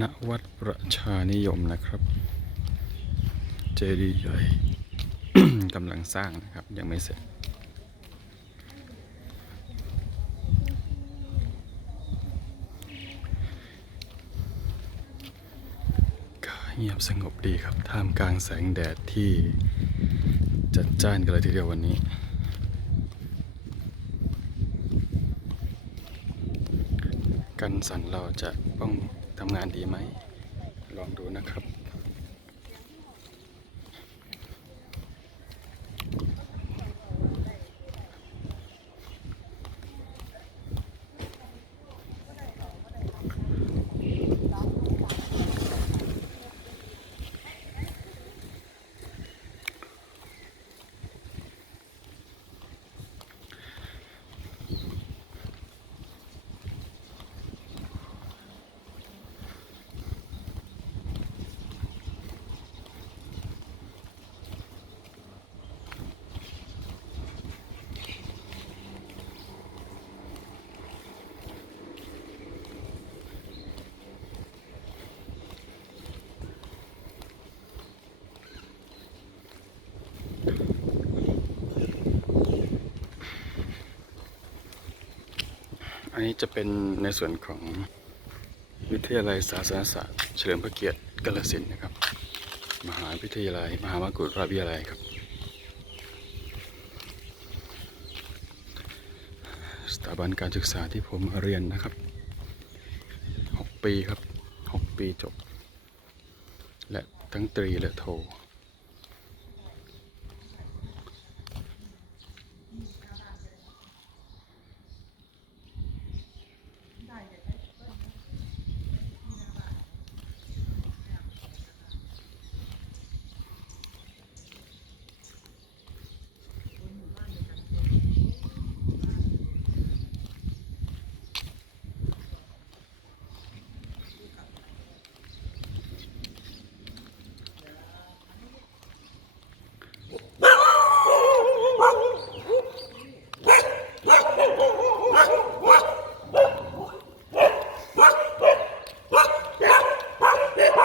ณวัดประชานิยมนะครับ เจดีย์ใหญ่กำลังสร้างนะครับ ยังไม่เสร็จก็เงียบสงบดีครับ ท่ามกลางแสงแดดที่จัดจ้านกันเลยทีเดียววันนี้กันสันเราจะต้อง ทำงานดีไหม ลองดูนะครับ อันนี้จะเป็นในส่วนของวิทยาลัยสาธารณศาสตร์ เฉลิมพระเกียรติกาฬสินนะครับ มหาวิทยาลัย มหามกุฏราวิทยาลัยครับ สถาบันการศึกษาที่ผมเรียนนะครับ 6 ปีครับ 6 ปีจบ และทั้งตรีและโท